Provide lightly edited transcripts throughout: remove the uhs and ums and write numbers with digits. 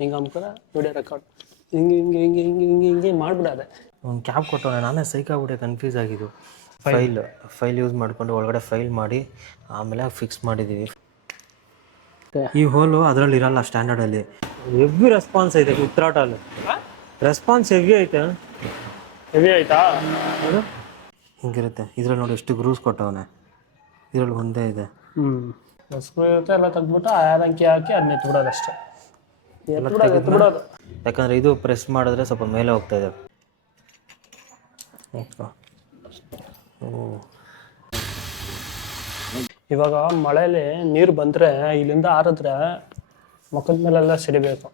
ಹಿಂಗೆ ಅಮ್ಕರ video record ಹಿಂಗೆ ಮಾಡಿಬಿಡೋದೆ. ಒಂದು ಕ್ಯಾಬ್ ಕೊಟ್ಟವನೆ, ನಾನೇ ಸೈಕಾಗ್ಬಿಟ್ಟೆ, ಕನ್ಫ್ಯೂಸ್ ಆಗಿದ್ದು. ಫೈಲ್ ಯೂಸ್ ಮಾಡಿಕೊಂಡು ಒಳಗಡೆ ಫೈಲ್ ಮಾಡಿ ಆಮೇಲೆ ಫಿಕ್ಸ್ ಮಾಡಿದ್ದೀವಿ. ಈ ಹೋಲು ಅದರಲ್ಲಿ ಇರಲ್ಲ, ಸ್ಟ್ಯಾಂಡರ್ಡಲ್ಲಿ ಹೆವಿ ರೆಸ್ಪಾನ್ಸ್ ಐತೆ. ವಿತ್ರಾಟಲ್ಲಿ ರೆಸ್ಪಾನ್ಸ್ ಹೆವಿ ಐತೆ. ಹೆವಿ ಆಯ್ತಾ? ಹಿಂಗಿರುತ್ತೆ. ಇದ್ರಲ್ಲಿ ನೋಡಿ ಎಷ್ಟು ಗ್ರೂಸ್ ಕೊಟ್ಟವನೆ, ಇದರಲ್ಲಿ ಒಂದೇ ಇದೆ. ಸ್ಕ್ರೂ ಇರುತ್ತೆ, ಎಲ್ಲ ತೆಗ್ದ್ಬಿಟ್ಟು ಆರಂಕಿ ಹಾಕಿ ಅದನ್ನ ಎತ್ಬಿಡೋದು ಅಷ್ಟೇ. ಎತ್ಬಿಡೋದು. ಯಾಕಂದರೆ ಇದು ಪ್ರೆಸ್ ಮಾಡಿದ್ರೆ ಸ್ವಲ್ಪ ಮೇಲೆ ಹೋಗ್ತಾ ಇದೆ. ಇವಾಗ ಮಳೆಯಲ್ಲಿ ನೀರು ಬಂದರೆ ಇಲ್ಲಿಂದ ಆರಿದ್ರೆ ಮುಖದ ಮೇಲೆಲ್ಲ ಸಿಡಿಬೇಕು.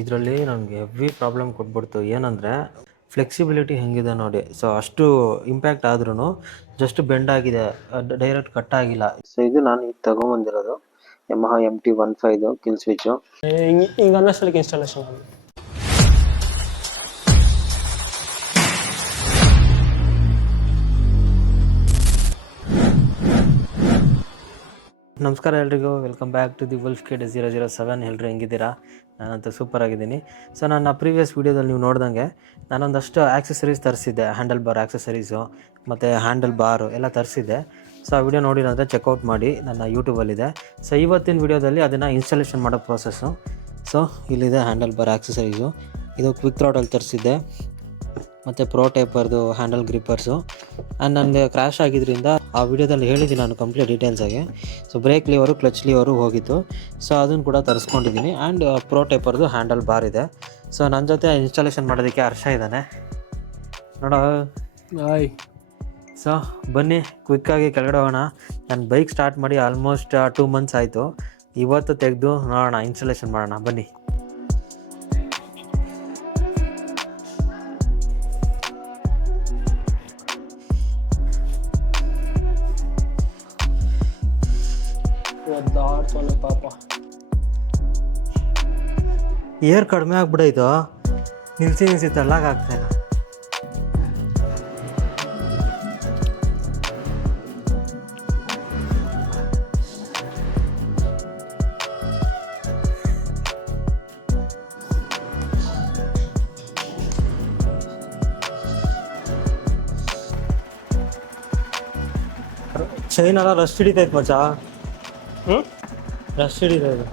ಇದರಲ್ಲಿ ನನಗೆ ಹೆವಿ ಪ್ರಾಬ್ಲಮ್ ಕೊಟ್ಬಿಡ್ತು. ಏನಂದರೆ ಫ್ಲೆಕ್ಸಿಬಿಲಿಟಿ ಹೆಂಗಿದೆ ನೋಡಿ. ಸೊ ಅಷ್ಟು ಇಂಪ್ಯಾಕ್ಟ್ ಆದ್ರೂ ಜಸ್ಟ್ ಬೆಂಡ್ ಆಗಿದೆ, ಡೈರೆಕ್ಟ್ ಕಟ್ ಆಗಿಲ್ಲ. ಸೊ ಇದು ನಾನು ಈಗ ತಗೊಂಬಂದಿರೋದು ಯಮಹಾ MT-15 ಕಿಲ್ ಸ್ವಿಚ್ಚು. ಹಿಂಗೆ ಅನ್ನೋಷ್ಟಕ್ಕೆ ಇನ್ಸ್ಟಾಲೇಷನ್ ಆಗಿದೆ. ನಮಸ್ಕಾರ ಎಲ್ರಿಗೂ, welcome back to the wolf kid 007. ಎಲ್ಲರೂ ಹೆಂಗಿದ್ದೀರಾ? ನಾನಂತೂ ಸೂಪರ್ ಆಗಿದ್ದೀನಿ. ಸೊ ನನ್ನ ಪ್ರೀವಿಯಸ್ ವೀಡಿಯೋದಲ್ಲಿ ನೀವು ನೋಡ್ದಂಗೆ ನಾನೊಂದಷ್ಟು ಆಕ್ಸೆಸರೀಸ್ ತರಿಸಿದ್ದೆ, ಹ್ಯಾಂಡಲ್ ಬಾರ್ ಆಕ್ಸೆಸರೀಸು ಮತ್ತು ಹ್ಯಾಂಡಲ್ ಬಾರು ಎಲ್ಲ ತರಿಸಿದ್ದೆ. ಸೊ ಆ ವಿಡಿಯೋ ನೋಡಿರೋದ್ರೆ ಚೆಕ್ಔಟ್ ಮಾಡಿ, ನನ್ನ ಯೂಟ್ಯೂಬಲ್ಲಿದೆ. ಸೊ ಇವತ್ತಿನ ವೀಡಿಯೋದಲ್ಲಿ ಅದನ್ನು ಇನ್ಸ್ಟಾಲೇಷನ್ ಮಾಡೋ ಪ್ರೋಸೆಸ್ಸು. ಸೊ ಇಲ್ಲಿದೆ ಹ್ಯಾಂಡಲ್ ಬಾರ್ ಆಕ್ಸೆಸರೀಸು. ಇದು ಕ್ವಿಕ್ ಥ್ರಾಟಲ್ಲಿ ತರಿಸಿದ್ದೆ, ಮತ್ತು ಪ್ರೋ ಟೈಪರ್ದು ಹ್ಯಾಂಡಲ್ ಗ್ರಿಪ್ಪರ್ಸು. ಆ್ಯಂಡ್ ನನಗೆ ಕ್ರ್ಯಾಶ್ ಆಗಿದ್ದರಿಂದ ಆ ವಿಡಿಯೋದಲ್ಲಿ ಹೇಳಿದ್ದೀನಿ ನಾನು ಕಂಪ್ಲೀಟ್ ಡೀಟೇಲ್ಸಾಗಿ. So brake lever, clutch lever ಹೋಗಿತ್ತು. ಸೊ ಅದನ್ನು ಕೂಡ ತರಿಸ್ಕೊಂಡಿದ್ದೀನಿ. ಆ್ಯಂಡ್ ಪ್ರೋ ಟೈಪರ್ದು ಹ್ಯಾಂಡಲ್ ಬಾರ್ ಇದೆ. ಸೊ ನನ್ನ ಜೊತೆ ಇನ್ಸ್ಟಾಲೇಷನ್ ಮಾಡೋದಕ್ಕೆ ಹರ್ಷ ಇದ್ದಾನೆ ನೋಡೋ. ಆಯ್. ಸೊ ಬನ್ನಿ ಕ್ವಿಕ್ಕಾಗಿ ಕೆಳಗಡೆ ಹೋಗೋಣ. ನಾನು ಬೈಕ್ ಸ್ಟಾರ್ಟ್ ಮಾಡಿ ಆಲ್ಮೋಸ್ಟ್ 2 months ಆಯಿತು. ಇವತ್ತು ತೆಗೆದು ನೋಡೋಣ, ಇನ್ಸ್ಟಾಲೇಷನ್ ಮಾಡೋಣ ಬನ್ನಿ. ಒದ್ದಾಡ್ತಾನೆ ಪಾಪ. ಏರ್ ಕಡಿಮೆ ಆಗ್ಬಿಡಾಯ್ತು, ನಿಲ್ಸಿ ತಳ್ಳಾಗ್ತಾಯಿಲ್ಲ. ಚೈನ್ ಎಲ್ಲ ರಸ್ಟ್ ಹಿಡಿತೈತೆ ಮಚ್ಚ, ರಸ್ಟ್ ಹಿಡಿತೈತೆ.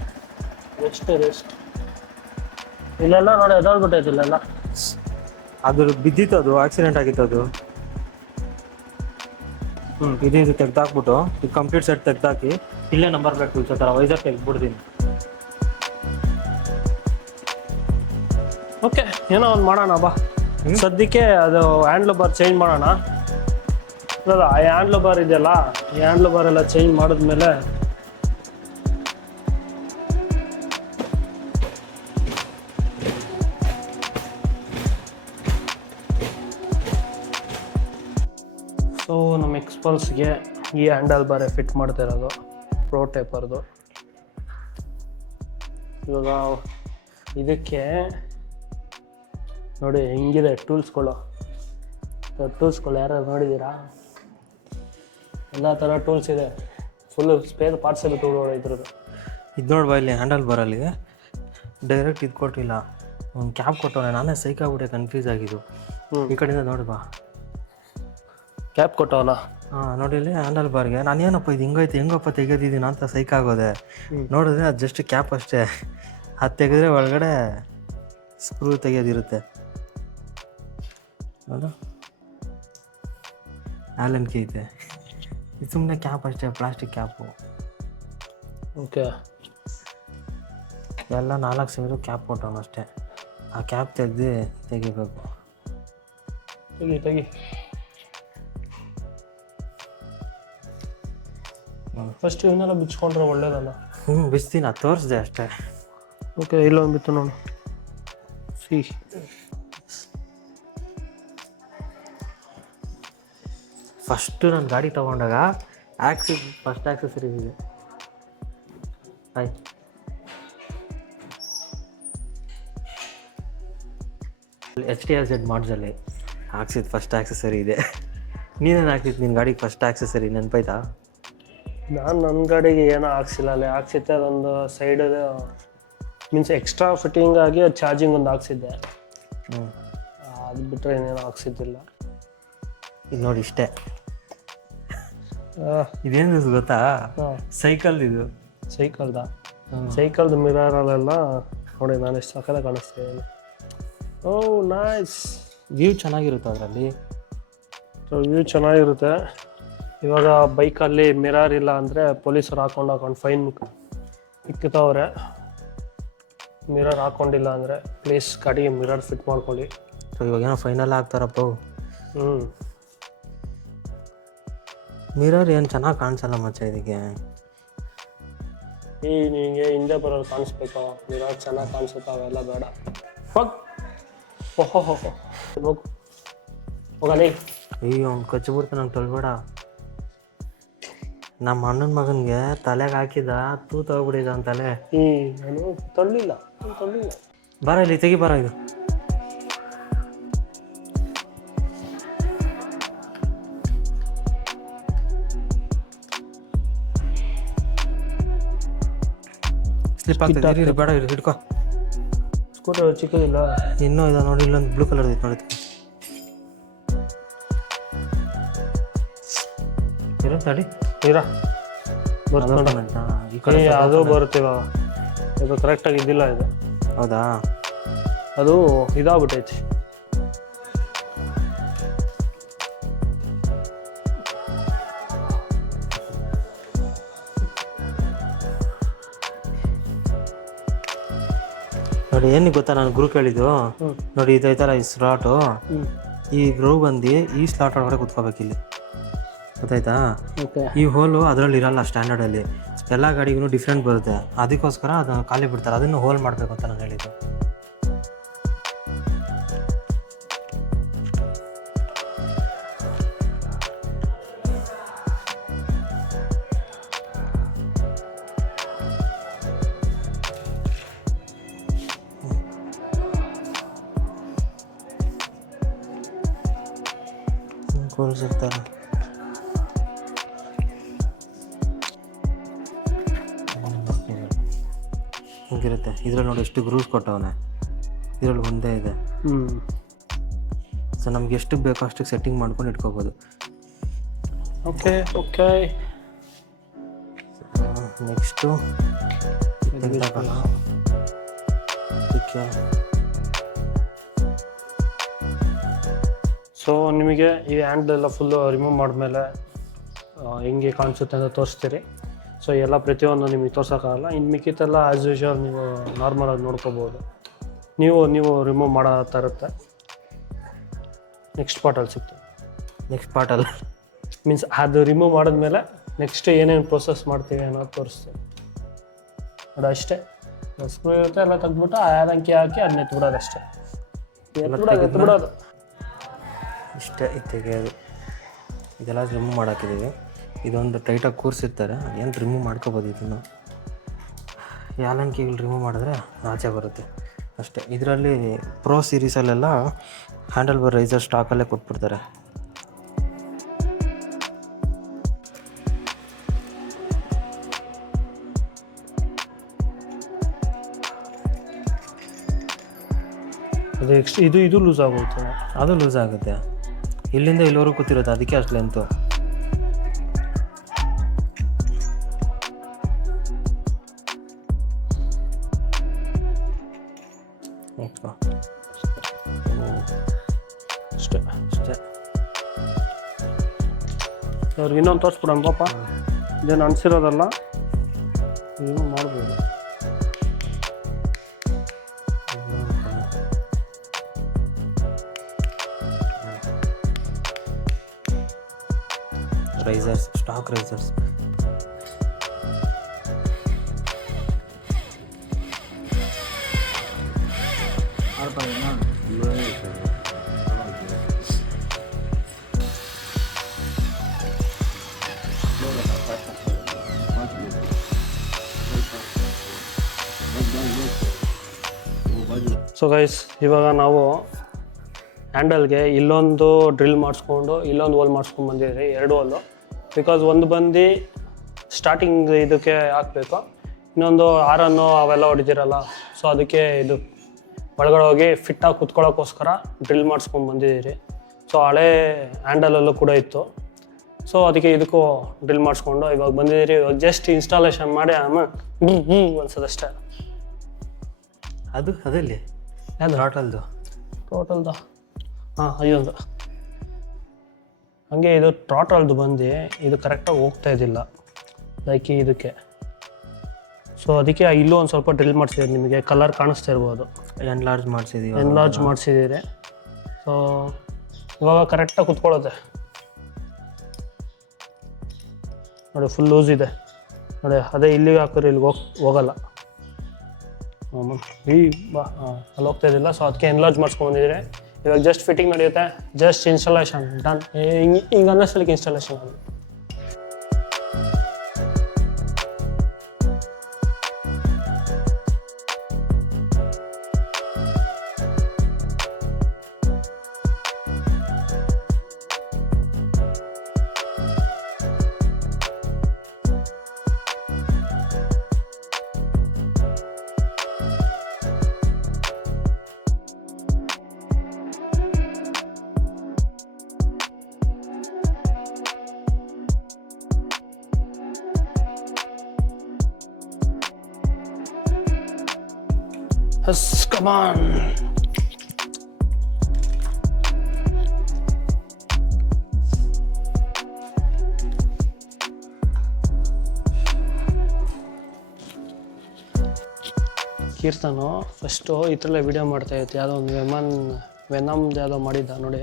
ರೆಸ್ಟ್ ಇಲ್ಲೆಲ್ಲ ನೋಡಿ ಎದೋಳ್ಬಿಟ್ಟೈತೆ ಇಲ್ಲೆಲ್ಲ. ಅದು ಬಿದ್ದಿತ್ತು, ಅದು ಆಕ್ಸಿಡೆಂಟ್ ಆಗಿತ್ತು ಅದು. ಇದು ತೆಗ್ದಾಕ್ಬಿಟ್ಟು ಇದು ಕಂಪ್ಲೀಟ್ ಸೆಟ್ ತೆಗ್ದಾಕಿ ಇಲ್ಲೇ ನಂಬರ್ ಪ್ಲೇಟ್ ಕುಲ್ಸೋ ಥರ ವೈಸರ್ ತೆಗ್ದ್ಬಿಡ್ತೀನಿ. ಓಕೆ, ಏನೋ ಒಂದು ಮಾಡೋಣ ಬಾ. ಸದ್ಯಕ್ಕೆ ಅದು ಹ್ಯಾಂಡ್ಲ್ ಬಾರ್ ಚೇಂಜ್ ಮಾಡೋಣ. ಅಲ್ಲ, ಆ ಹ್ಯಾಂಡ್ಲ್ ಬಾರ್ ಇದೆಯಲ್ಲ, ಈ ಹ್ಯಾಂಡ್ಲ್ ಬಾರ್ ಎಲ್ಲ ಚೇಂಜ್ ಮಾಡಿದ್ಮೇಲೆ ಸೊ ನಮ್ಮ ಎಕ್ಸ್ಪಲ್ಸ್ಗೆ ಈ ಹ್ಯಾಂಡಲ್ ಬಾರೇ ಫಿಟ್ ಮಾಡ್ತಾ ಇರೋದು, ಪ್ರೋ ಟೈಪರ್ದು. ಇವಾಗ ಇದಕ್ಕೆ ನೋಡಿ ಹೆಂಗಿದೆ ಟೂಲ್ಸ್ಗಳು ಯಾರು ನೋಡಿದ್ದೀರಾ? ಎಲ್ಲ ಥರ ಟೂಲ್ಸ್ ಇದೆ, ಫುಲ್ಲು ಸ್ಪೇರ್ ಪಾರ್ಟ್ಸ್ ಎಲ್ಲ ಟೂಲ್ ಇದ್ರದ್ದು. ಇದು ನೋಡ್ಬಾ, ಇಲ್ಲಿ ಹ್ಯಾಂಡಲ್ ಬಾರಲ್ಲಿ ಡೈರೆಕ್ಟ್ ಇದು ಕೊಟ್ಟಿಲ್ಲ, ಒಂದು ಕ್ಯಾಬ್ ಕೊಟ್ಟವನೆ. ನಾನೇ ಸೈಕಾಗ್ಬಿಟ್ಟೆ, ಕನ್ಫ್ಯೂಸ್ ಆಗಿದ್ದು. ಈ ಕಡೆಯಿಂದ ನೋಡ್ಬಾ, ಕ್ಯಾಪ್ ಕೊಟ್ಟವಲ್ಲ. ನೋಡಿ ಇಲ್ಲಿ ಹ್ಯಾಂಡಲ್ ಬಾರ್ಗೆ ನಾನು ಏನಪ್ಪ ಇದು ಹಿಂಗೈತೆ, ಹೆಂಗಪ್ಪ ತೆಗೆದಿದ್ದೀನಿ ಅಂತ ಸೈಕಾಗೋದೆ. ನೋಡಿದ್ರೆ ಅದು ಜಸ್ಟ್ ಕ್ಯಾಪ್ ಅಷ್ಟೇ. ಅದು ತೆಗೆದ್ರೆ ಒಳಗಡೆ ಸ್ಕ್ರೂ ತೆಗೆಯೋದಿರುತ್ತೆ ನೋಡು, ಆ್ಯಲನ್ ಕೀ ಐತೆ. ಇದು ಸುಮ್ಮನೆ ಕ್ಯಾಪ್ ಅಷ್ಟೇ, ಪ್ಲಾಸ್ಟಿಕ್ ಕ್ಯಾಪು. ಓಕೆ, ಎಲ್ಲ 4 ಕ್ಯಾಪ್ ಕೊಟ್ಟವನು ಅಷ್ಟೇ. ಆ ಕ್ಯಾಪ್ ತೆಗಿಬೇಕು. ತೆಗಿ ಫಸ್ಟ್ ಇವನ್ನೆಲ್ಲ ಬಿಚ್ಕೊಂಡ್ರೆ ಒಳ್ಳೇದಲ್ಲ. ಬಿಸ್ತೀನಿ, ಅದು ತೋರಿಸ್ದೆ ಅಷ್ಟೇ. ಓಕೆ, ಇಲ್ಲೊಂದು ಬಿತ್ತು ನೋಡು. ಫಸ್ಟು ನಾನು ಗಾಡಿ ತೊಗೊಂಡಾಗ ಫಸ್ಟ್ ಆಕ್ಸೆಸರೀಸ್ ಇದೆ. HTZ ಮಾಡ್ಸಲ್ಲಿ ಹಾಕ್ಸಿದ್ದು ಫಸ್ಟ್ ಆಕ್ಸೆಸರಿ ಇದೆ. ನೀನೇನು ಹಾಕ್ಸಿದ್ದು ನಿನ್ನ ಗಾಡಿಗೆ ಫಸ್ಟ್ ಆಕ್ಸೆಸರಿ ನೆನಪಾಯ್ತಾ? ನಾನು ನನ್ನ ಗಾಡಿಗೆ ಏನೋ ಹಾಕ್ಸಿಲ್ಲ, ಅಲ್ಲಿ ಹಾಕ್ಸಿತ್ತೆ ಅದೊಂದು ಸೈಡ್ ಮೀನ್ಸ್ ಎಕ್ಸ್ಟ್ರಾ ಫಿಟ್ಟಿಂಗ್ ಆಗಿ ಚಾರ್ಜಿಂಗ್ ಒಂದು ಹಾಕ್ಸಿದ್ದೆ, ಹ್ಞೂ ಅದು ಬಿಟ್ಟರೆ ಏನೇನು ಹಾಕ್ಸಿದ್ದಿಲ್ಲ. ಇದು ನೋಡಿ ಇಷ್ಟೇ. ಇದೇನು ಗೊತ್ತಾ, ಸೈಕಲ್ ಇದು. ಸೈಕಲ್ದು ಮಿರರಲ್ಲೆಲ್ಲ ನೋಡಿ ನಾನು ಎಷ್ಟು ಸಕ್ಕತ್ತಾಗಿ ಕಾಣಿಸ್ತಿದ್ದೀನಿ. ಓ ನೈಸ್. ವ್ಯೂ ಚೆನ್ನಾಗಿರುತ್ತೆ ಅದರಲ್ಲಿ. ವ್ಯೂ ಚೆನ್ನಾಗಿರುತ್ತೆ. ಇವಾಗ ಬೈಕಲ್ಲಿ ಮಿರರ್ ಇಲ್ಲ ಅಂದರೆ ಪೊಲೀಸರು ಹಾಕೊಂಡು ಫೈನ್ ಇಕ್ಕುತ್ತವ್ರೆ. ಮಿರರ್ ಹಾಕ್ಕೊಂಡಿಲ್ಲ ಅಂದರೆ ಪ್ಲೀಸ್ ಗಾಡಿಗೆ ಮಿರರ್ ಫಿಟ್ ಮಾಡ್ಕೊಳ್ಳಿ. ಸೊ ಇವಾಗೇನೋ ಫೈನಲ್ ಆಗ್ತಾರಪ್ಪ. ಮಿರರ್ ಏನು ಚೆನ್ನಾಗಿ ಕಾಣಿಸಲ್ಲ ಮಚ್ಚ ಇದಕ್ಕೆ. ನಿನಗೆ ಹಿಂದೆ ಬರೋರು ಕಾಣಿಸ್ಬೇಕು, ಮಿರರ್ ಚೆನ್ನಾಗಿ ಕಾಣಿಸುತ್ತೆ, ಅವೆಲ್ಲ ಬೇಡ. ಓಹೋ ಹೋಗಲಿ. ಅಯ್ಯೋ ಅವ್ನು ಕಚ್ಚಿಬಿಡ್ತು, ನಂಗೆ ತೊಳ್ಬೇಡ. ನಮ್ಮ ಅಣ್ಣನ ಮಗನಿಗೆ ತಲೆಗೆ ಹಾಕಿದ ತೂತೋಗ್ಬಿಟ್ಟಿದ ಅವನ ತಲೆ. ನಾನು ತೊಳ್ಳಿಲ್ಲ. ಬರ ಇಲ್ಲಿ ತೆಗಿ, ಬರ ಇದು. ಸ್ಲಿಪ್ ಆಗ್ತದೆ, ಬೇಡ ಹಿಡ್ಕೊ. ಸ್ಕೂಟರ್ ಚಿಕ್ಕದಿಲ್ಲ, ಇನ್ನೂ ಇದೆ ನೋಡಿ, ಇಲ್ಲೊಂದು ಬ್ಲೂ ಕಲರ್ ಐತೆ ನೋಡಿ. ತಡಿ ಈ ಕಡೆ ಅದು ಬರುತ್ತೀವ, ಇದು ಕರೆಕ್ಟಾಗಿ ಇದ್ದಿಲ್ಲ. ಇದು ಹೌದಾ, ಅದು ಇದಾಗ್ಬಿಟ್ಟೈತಿ. ನೋಡಿ ಏನಿಗೆ ಗೊತ್ತಾ, ನಾನು ಗ್ರೂ ಕೇಳಿದ್ದು ನೋಡಿ, ಇದೈತಲ್ಲ ಈ ಸ್ಲಾಟು, ಈ ಗ್ರೂ ಬಂದು ಈ ಸ್ಲಾಟ್ ಒಳಗಡೆ ಕುತ್ಕೋಬೇಕು ಇಲ್ಲಿ, ಗೊತ್ತಾಯ್ತಾ. ಈ ಹೋಲು ಅದರಲ್ಲಿ ಇರಲ್ಲ ಸ್ಟ್ಯಾಂಡರ್ಡಲ್ಲಿ, ಎಲ್ಲ ಗಾಡಿಗೂ ಡಿಫ್ರೆಂಟ್ ಬರುತ್ತೆ. ಅದಕ್ಕೋಸ್ಕರ ಅದನ್ನು ಖಾಲಿ ಬಿಡ್ತಾರೆ, ಅದನ್ನು ಹೋಲ್ ಮಾಡಬೇಕು ಅಂತ ನಾನು ಹೇಳಿದ್ದು. ಕೂರಿಸಿರ್ತಾರೆ. ಹಿಂಗಿರುತ್ತೆ. ಇದ್ರಲ್ಲಿ ನೋಡಿ ಎಷ್ಟು ಗ್ರೂವ್ಸ್ ಕೊಟ್ಟವನೆ, ಇದರಲ್ಲಿ ಒಂದೇ ಇದೆ. ಸೊ ನಮ್ಗೆ ಎಷ್ಟು ಬೇಕೋ ಅಷ್ಟಕ್ಕೆ ಸೆಟ್ಟಿಂಗ್ ಮಾಡ್ಕೊಂಡು ಇಟ್ಕೋಬೋದು. ಓಕೆ ನೆಕ್ಸ್ಟು ಸೊ ನಿಮಗೆ ಈ ಹ್ಯಾಂಡ್ ಎಲ್ಲ ಫುಲ್ಲು ರಿಮೂವ್ ಮಾಡಿದ್ಮೇಲೆ ಹೆಂಗೆ ಕಾಣಿಸುತ್ತೆ ಅಂತ ತೋರಿಸ್ತೀರಿ. ಸೊ ಎಲ್ಲ ಪ್ರತಿಯೊಂದು ನಿಮಗೆ ತೋರ್ಸೋಕ್ಕಾಗಲ್ಲ. ಇನ್ನು ಮಿಕ್ಕಿತೆಲ್ಲ ಆ್ಯಸ್ ಯೂಶುವಲ್ ನೀವು ನಾರ್ಮಲಾಗಿ ನೋಡ್ಕೋಬೋದು. ನೀವು ರಿಮೂವ್ ಮಾಡೋ ಥರ ಇರುತ್ತೆ. ನೆಕ್ಸ್ಟ್ ಪಾರ್ಟಲ್ಲಿ ಸಿಗ್ತದೆ. ನೆಕ್ಸ್ಟ್ ಪಾರ್ಟಲ್ಲಿ ಮೀನ್ಸ್ ಅದು ರಿಮೂವ್ ಮಾಡಿದ್ಮೇಲೆ ನೆಕ್ಸ್ಟ್ ಏನೇನು ಪ್ರೊಸೆಸ್ ಮಾಡ್ತೀವಿ ಅನ್ನೋದು ತೋರಿಸ್ತೀವಿ. ಅದು ಅಷ್ಟೇ. ಸ್ಕ್ರೂ ಇರುತ್ತೆ, ಎಲ್ಲ ತೆಗ್ದ್ಬಿಟ್ಟು ಆದಂಕಿ ಹಾಕಿ ಅದನ್ನ ಎತ್ಬಿಡೋದು ಅಷ್ಟೇ. ಎತ್ಬಿಡೋದು ಇಷ್ಟೇ. ತೆಗೆಯೋದು ಇದೆಲ್ಲ ರಿಮೂವ್ ಮಾಡಾಕಿದ್ದೀವಿ. ಇದೊಂದು ಟೈಟಾಗಿ ಕೂರಿಸಿರ್ತಾರೆ, ಏನು ರಿಮೂವ್ ಮಾಡ್ಕೋಬೋದು. ಇದನ್ನು ಯಾಲಂಕಿಗಳು ರಿಮೂವ್ ಮಾಡಿದ್ರೆ ಆಚೆ ಬರುತ್ತೆ ಅಷ್ಟೇ. ಇದರಲ್ಲಿ ಪ್ರೋ ಸೀರೀಸಲ್ಲೆಲ್ಲ ಹ್ಯಾಂಡಲ್ ಬಾರ್ ರೈಸರ್ ಸ್ಟಾಕಲ್ಲೇ ಕೊಟ್ಬಿಡ್ತಾರೆ. ಅದು ಇದು ಲೂಸ್ ಆಗುತ್ತೆ. ಅದು ಲೂಸ್ ಆಗುತ್ತೆ. ಇಲ್ಲಿಂದ ಇಲ್ಲಿವರೆಗೂ ಕೂತಿರುತ್ತೆ, ಅದಕ್ಕೆ ಅಷ್ಟು ಲೆಂತು. ಅಷ್ಟೇ. ಅವ್ರಿಗೆ ಇನ್ನೊಂದು ತೋರಿಸ್ಬಿಡೋಣ ಪಾಪ. ಇದೇನು ಅನಿಸಿರೋದಲ್ಲ, ಏನು ಮಾಡ್ಬೋದು. Risers, stock risers. So guys, ಇವಾಗ ನಾವು ಹ್ಯಾಂಡಲ್ಗೆ ಇಲ್ಲೊಂದು ಡ್ರಿಲ್ ಮಾಡಿಸ್ಕೊಂಡು ಇಲ್ಲೊಂದು ಹೋಲ್ ಮಾಡಿಸ್ಕೊಂಡು ಬಂದಿದ್ದೀವಿ, 2 ಹೋಲು. ಬಿಕಾಸ್ ಒಂದು ಬಂದು ಸ್ಟಾರ್ಟಿಂಗ್ ಇದಕ್ಕೆ ಹಾಕಬೇಕು, ಇನ್ನೊಂದು ಆರನ್ನು ಅವೆಲ್ಲ ಹೊಡಿತೀರಲ್ಲ, ಸೊ ಅದಕ್ಕೆ ಇದು ಒಳಗಡೆ ಹೋಗಿ ಫಿಟ್ಟಾಗಿ ಕುತ್ಕೊಳ್ಳೋಕ್ಕೋಸ್ಕರ ಡ್ರಿಲ್ ಮಾಡಿಸ್ಕೊಂಡು ಬಂದಿದ್ದೀರಿ. ಸೊ ಹಳೆ ಹ್ಯಾಂಡಲಲ್ಲೂ ಕೂಡ ಇತ್ತು, ಸೊ ಅದಕ್ಕೆ ಇದಕ್ಕೂ ಡ್ರಿಲ್ ಮಾಡಿಸ್ಕೊಂಡು ಇವಾಗ ಬಂದಿದ್ದೀರಿ. ಇವಾಗ ಜಸ್ಟ್ ಇನ್ಸ್ಟಾಲೇಷನ್ ಮಾಡಿ ಅನ್ಸೋದಷ್ಟೇ. ಅದಲ್ಲಿ ಯಾವುದು ಟೋಟಲ್ದು ಹಾಂ ಅಯ್ಯೊಂದು ಹಂಗೆ ಇದು ಟೋಟಲ್ದು ಬಂದು ಇದು ಕರೆಕ್ಟಾಗಿ ಹೋಗ್ತಾ ಇದ್ದಿಲ್ಲ ಲೈಕ್ ಇದಕ್ಕೆ. ಸೊ ಅದಕ್ಕೆ ಇಲ್ಲೂ ಒಂದು ಸ್ವಲ್ಪ ಡ್ರಿಲ್ ಮಾಡಿಸಿದ್ದೀರಿ, ನಿಮಗೆ ಕಲರ್ ಕಾಣಿಸ್ತಾ ಇರ್ಬೋದು. ಎನ್ಲಾರ್ಜ್ ಮಾಡಿಸಿದ್ದೀರಿ. ಸೊ ಇವಾಗ ಕರೆಕ್ಟಾಗಿ ಕುತ್ಕೊಳ್ಳುತ್ತೆ ನೋಡಿ, ಫುಲ್ ಲೂಸ್ ಇದೆ ನೋಡಿ. ಅದೇ ಇಲ್ಲಿಗೆ ಹಾಕಿದ್ರೆ ಇಲ್ಲಿಗೆ ಹೋಗಲ್ಲ, ಅಲ್ಲಿ ಹೋಗ್ತಾ ಇದ್ದಿಲ್ಲ. ಸೊ ಅದಕ್ಕೆ ಎನ್ಲಾರ್ಜ್ ಮಾಡಿಸ್ಕೊಂಡಿದ್ದೀರಿ. ಇವಾಗ ಜಸ್ಟ್ ಫಿಟ್ಟಿಂಗ್ ನಡೆಯುತ್ತೆ, ಜಸ್ಟ್ ಇನ್ಸ್ಟಾಲೇಷನ್ ಡನ್. ಹಿಂಗೆ ಅನ್ನಿಸ್ಲಿಕ್ಕೆ ಇನ್ಸ್ಟಾಲೇಷನ್ ಆಗುತ್ತೆ. Yes, come on. ಕೀರ್ತನು ಫಸ್ಟು ಈ ಥರ ವಿಡಿಯೋ ಮಾಡ್ತಾಯಿತ್ತು, ಯಾವುದೋ ಒಂದು ವೆನಮ್ದು ಯಾವುದೋ ಮಾಡಿದ್ದ ನೋಡಿ.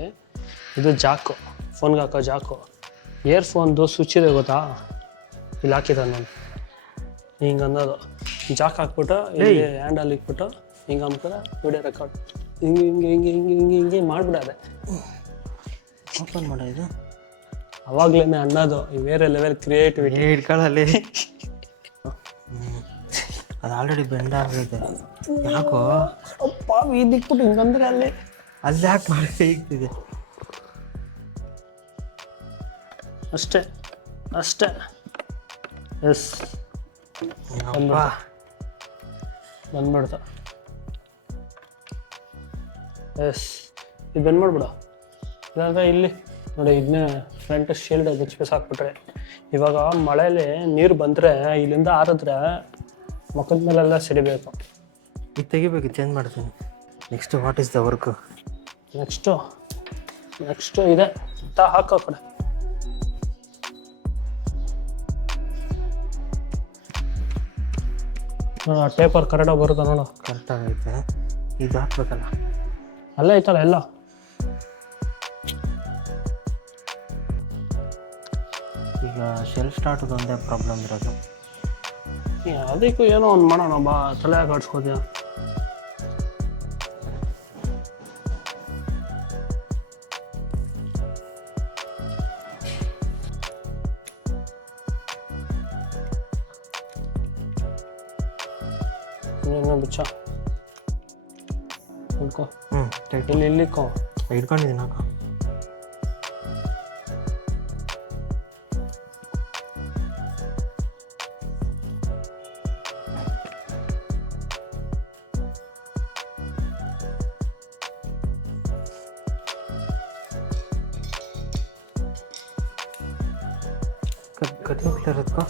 ಇದು ಜಾಕು, ಫೋನ್ಗೆ ಹಾಕೋ ಜಾಕು. ಇಯರ್ಫೋನ್ದು ಸ್ವಿಚ್ ಇದೆ ಗೊತ್ತಾ, ಇಲ್ಲಿ ಹಾಕಿದ ನಾನು ಹಿಂಗೆ ಅನ್ನೋದು. ಜಾಕ್ ಹಾಕ್ಬಿಟ್ಟು ಇಲ್ಲಿ ಹ್ಯಾಂಡಲ್ ಇಕ್ಬಿಟ್ಟು ಹಿಂಗೆ ಅಂದ್ಬಿಟ್ಟು ವಿಡಿಯೋ ರೆಕಾರ್ಡ್ ಹಿಂಗೆ ಹಿಂಗೆ ಹಿಂಗೆ ಹಿಂಗೆ ಹಿಂಗೆ ಹಿಂಗೆ ಮಾಡಿಬಿಡೋದೆ. ಓಪನ್ ಮಾಡೋದು ಅವಾಗಲೇ ಅನ್ನೋದು ಬೇರೆ ಲೆವೆಲ್ ಕ್ರಿಯೇಟಿವಿಟಿ. ಹಿಡ್ಕೊಳ್ಳಲ್ಲಿ ಅದು ಆಲ್ರೆಡಿ ಬೆಂಡ್ ಆಗೈತೆ. ಯಾಕೋ ಅಪ್ಪ ಇದಿಕ್ಬಿಟ್ಟು ಹಿಂಗಂದ್ರೆ ಅಲ್ಲಿ ಯಾಕೆ ಮಾಡಿ ಹೀಗ್ತಿದೆ ಅಷ್ಟೇ. ಎಸ್ ಬಂದ್ಬಿಡ್ತ. ಎಸ್ ಇದು ಬಂದ್ ಮಾಡ್ಬಿಡ. ಇಲ್ಲಾಂದ್ರೆ ಇಲ್ಲಿ ನೋಡಿ, ಇದನ್ನೇ ಫ್ರಂಟ್ ಶೀಲ್ಡ್ ಬಿಚ್ಚಿಸ್ ಹಾಕ್ಬಿಟ್ರೆ, ಇವಾಗ ಮಳೆಯಲ್ಲಿ ನೀರು ಬಂದರೆ ಇಲ್ಲಿಂದ ಹಾರಿದ್ರೆ ಮುಖದ ಮೇಲೆಲ್ಲ ಸಿಡಿಬೇಕು. ಇದು ತೆಗಿಬೇಕು, ಚೇಂಜ್ ಮಾಡ್ತೀನಿ. Next what is the work? Next ಇದೆ ಹಾಕೋ ಕಡೆ. ಟೇಪರ್ ಕರೆಕ್ಟಾಗಿ ಬರುತ್ತಾ ನೋಡು. ಕರೆಕ್ಟಾಗೈತೆ. ಇದು ಹಾಕ್ಬೇಕಲ್ಲ, ಅಲ್ಲೇ ಐತಲ್ಲ ಎಲ್ಲ. ಈಗ ಶೆಲ್ ಸ್ಟಾರ್ಟದು ಒಂದೇ ಪ್ರಾಬ್ಲಮ್ ಇರೋದು. ಅದಕ್ಕೂ ಏನೋ ಒಂದು ಮಾಡೋಣ ಬಾ, ತಲೆ ಕಾಡ್ಸ್ಕೋತೀಯ. ಬಿಚ್ಚ ಹಿಡ್ಕೊ. ಇಲ್ಲಿಕ್ಕೋ ಹಿಡ್ಕೊಂಡಿದ್ದೀನಿ ಹಾಕ. ಕಟ್ಟಿ ಕ್ಲಿಯರ್ ಅದಕ್ಕೋ.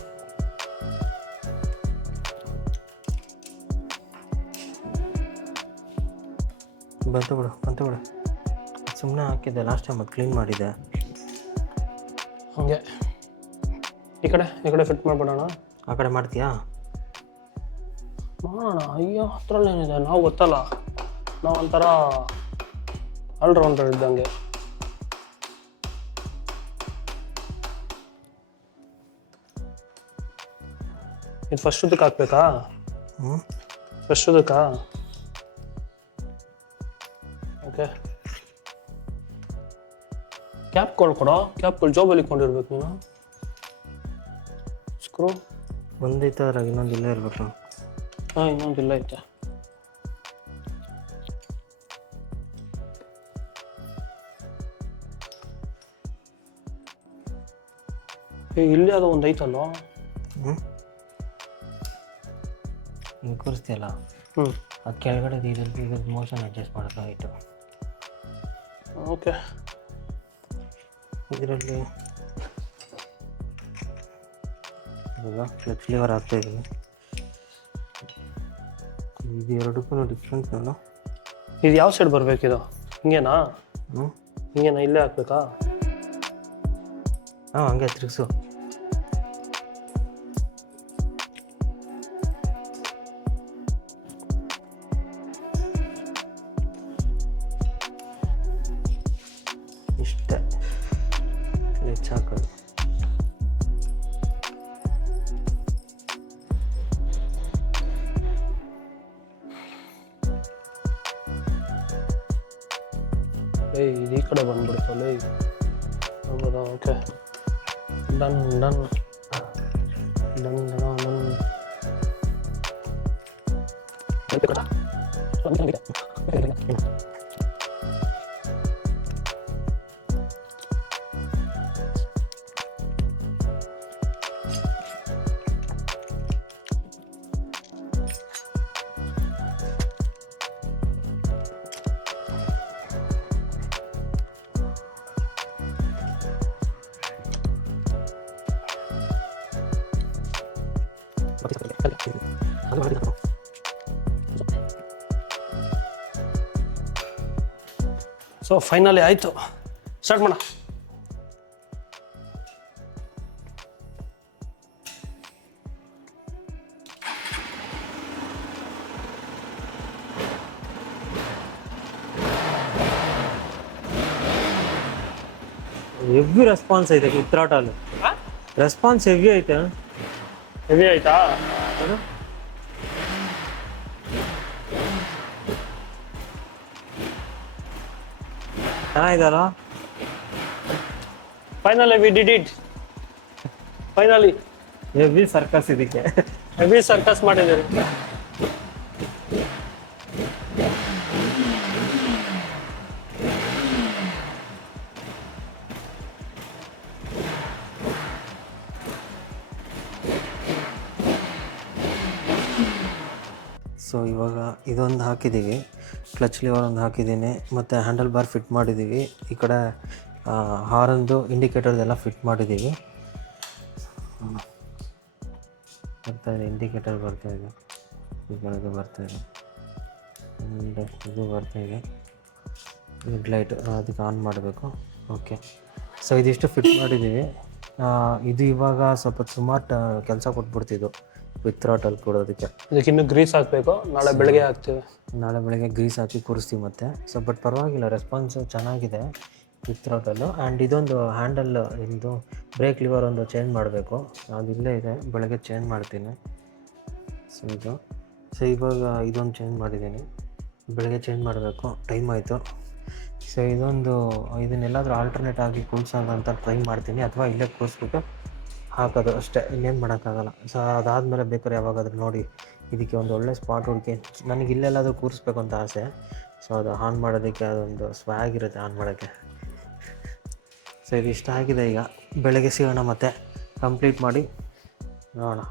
ಬಂತು ಬಿಡು. ಸುಮ್ಮನೆ ಹಾಕಿದ್ದೆ ಲಾಸ್ಟ್ ಟೈಮ್, ಅದು ಕ್ಲೀನ್ ಮಾಡಿದ್ದೆ. ಹಂಗೆ ಈ ಕಡೆ ಫಿಟ್ ಮಾಡ್ಬಿಡೋಣ. ಆ ಕಡೆ ಮಾಡ್ತೀಯಾ? ಮಾಡೋಣ. ಅಯ್ಯೋ ಹತ್ರಲ್ಲೇನಿದೆ, ನಾವು ಗೊತ್ತಲ್ಲ, ನಾವು ಒಂಥರ ಆಲ್ರೌಂಡರ್ ಇದ್ದಂಗೆ. ಇದು ಫಸ್ಟ್ ಉದ್ದಕ್ಕೆ ಹಾಕ್ಬೇಕಾ? ಫಸ್ಟ್ ಉದ್ದಕ್ಕಾ? ಓಕೆ. ಕ್ಯಾಪ್ಗಳು ಕೊಡೋ, ಕ್ಯಾಪ್ಗಳು ಜಾಬಲ್ಲಿ ಇಟ್ಕೊಂಡಿರ್ಬೇಕು ನೀನು. ಸ್ಕ್ರೂ ಒಂದೈತೆ, ಅದ್ರಾಗ ಇನ್ನೊಂದು ಇಲ್ಲೇ ಇರಬೇಕು. ಹಾಂ, ಇನ್ನೊಂದು ಇಲ್ಲ ಐತೆ. ಇಲ್ಲಿ ಅದು ಒಂದು ಐತಲ್ಲ, ಹಿಂಗೆ ಕೂರಿಸ್ತೀಯಲ್ಲ, ಹ್ಞೂ ಅದು ಕೆಳಗಡೆ ಇದ್ರದ್ದು ಮೋಷನ್ ಅಡ್ಜಸ್ಟ್ ಮಾಡ್ಕೊ ಇಟ್ಟು. ಓಕೆ. ಇದರಲ್ಲಿ ಇವಾಗ ಕ್ಲಚ್ ಲಿವರ್ ಹಾಕ್ತಾಯಿದ್ದೀನಿ. ಇದು ಎರಡಕ್ಕೂ ಡಿಫ್ರೆನ್ಸ್ ನಾನು. ಇದು ಯಾವ ಸೈಡ್ ಬರಬೇಕಿದು? ಹಿಂಗೇನಾ? ಹಿಂಗೇನಾ? ಇಲ್ಲೇ ಹಾಕ್ಬೇಕಾ? ಹಾಂ, ಹಂಗೆ ತಿರುಗಿಸು. ಇಷ್ಟೇ ಕ್ಲಚ್ ಹಾಕೋದು. ಇದು ಈ ಕಡೆ ಬಂದ್ಬಿಡ್ತಲ್ಲ. ಹೌದಾ? Okay, done done done done done. So finally ಆಯಿತು. ಸ್ಟಾರ್ಟ್ ಮಾಡ. ಹೆವಿ ರೆಸ್ಪಾನ್ಸ್ ಐತೆ ಕಿತ್ರಾಟಲ್ಲಿ. ರೆಸ್ಪಾನ್ಸ್ ಹೆವಿ ಐತೆ. ಹೆವಿ ಆಯ್ತಾ? ಚೆನ್ನಾಗಿದಲ್ಲ. Finally we did it. Finally heavy circus ಇದಕ್ಕೆ. ಹೆವಿ ಸರ್ಕಸ್ ಮಾಡಿದ್ದೀರಿ. ಸೊ ಇವಾಗ ಇದೊಂದು ಹಾಕಿದ್ದೀವಿ, ಕ್ಲಚ್ ಲಿವರ್ ಒಂದು ಹಾಕಿದ್ದೀನಿ, ಮತ್ತು ಹ್ಯಾಂಡಲ್ ಬಾರ್ ಫಿಟ್ ಮಾಡಿದ್ದೀವಿ. ಈ ಕಡೆ ಹಾರಂದು ಇಂಡಿಕೇಟರ್ದೆಲ್ಲ ಫಿಟ್ ಮಾಡಿದ್ದೀವಿ. ಬರ್ತಾಯಿದೆ, ಇಂಡಿಕೇಟರ್ ಬರ್ತಾಯಿದೆ, ಈ ಕಡೆಗೆ ಬರ್ತಾಯಿದೆ, ಆ್ಯಂಡ್ ಇದು ಬರ್ತಾಯಿದೆ. ಹೆಡ್ಲೈಟ್ ಅದಕ್ಕೆ ಆನ್ ಮಾಡಬೇಕು. ಓಕೆ, ಸೊ ಇದಿಷ್ಟು ಫಿಟ್ ಮಾಡಿದ್ದೀವಿ. ಇದು ಇವಾಗ ಸ್ವಲ್ಪ ಸುಮಾರು ಕೆಲಸ ಕೊಟ್ಬಿಡ್ತಿದ್ದು ವಿತ್ ಥ್ರಾಟಲ್ ಕೊಡೋದಕ್ಕೆ. ಇದಕ್ಕೆ ಇನ್ನೂ ಗ್ರೀಸ್ ಹಾಕಬೇಕು. ನಾಳೆ ಬೆಳಗ್ಗೆ ಹಾಕ್ತೀವಿ. ನಾಳೆ ಬೆಳಗ್ಗೆ ಗ್ರೀಸ್ ಹಾಕಿ ಕೂರಿಸ್ತೀವಿ ಮತ್ತೆ. ಸೊ ಬಟ್ ಪರವಾಗಿಲ್ಲ, ರೆಸ್ಪಾನ್ಸ್ ಚೆನ್ನಾಗಿದೆ ವಿತ್ ಥ್ರಾಟಲ್ಲು. ಆ್ಯಂಡ್ ಇದೊಂದು ಹ್ಯಾಂಡಲ್, ಇದು ಬ್ರೇಕ್ ಲಿವರ್ ಒಂದು ಚೇಂಜ್ ಮಾಡಬೇಕು. ಅದು ಇಲ್ಲೇ ಇದೆ, ಬೆಳಗ್ಗೆ ಚೇಂಜ್ ಮಾಡ್ತೀನಿ. ಸೊ ಇದು, ಸೊ ಇವಾಗ ಇದೊಂದು ಚೇಂಜ್ ಮಾಡಿದ್ದೀನಿ, ಬೆಳಗ್ಗೆ ಚೇಂಜ್ ಮಾಡಬೇಕು, ಟೈಮ್ ಆಯಿತು. ಸೊ ಇದನ್ನೆಲ್ಲಾದರೂ ಆಲ್ಟರ್ನೇಟ್ ಆಗಿ ಕೂರ್ಸೋಣ ಅಂತ ಟ್ರೈ ಮಾಡ್ತೀನಿ, ಅಥವಾ ಇಲ್ಲೇ ಕೂರಿಸ್ಬಿಟ್ಟು ಹಾಕೋದು ಅಷ್ಟೇ, ಇನ್ನೇನು ಮಾಡೋಕ್ಕಾಗಲ್ಲ. ಸೊ ಅದಾದಮೇಲೆ ಬೇಕಾದ್ರೆ ಯಾವಾಗಾದ್ರೂ ನೋಡಿ ಇದಕ್ಕೆ ಒಂದು ಒಳ್ಳೆ ಸ್ಪಾಟ್ ಹುಡುಕಿ. ನನಗೆ ಇಲ್ಲೆಲ್ಲಾದರೂ ಕೂರಿಸ್ಬೇಕು ಅಂತ ಆಸೆ. ಸೊ ಅದು ಆನ್ ಮಾಡೋದಕ್ಕೆ ಅದೊಂದು ಸ್ವ್ಯಾಗ್ ಇರುತ್ತೆ ಆನ್ ಮಾಡೋಕ್ಕೆ. ಸೊ ಇದು ಇಷ್ಟ ಆಗಿದೆ. ಈಗ ಬೆಳಗ್ಗೆ ಸಿಗೋಣ ಮತ್ತೆ ಕಂಪ್ಲೀಟ್ ಮಾಡಿ ನೋಡೋಣ.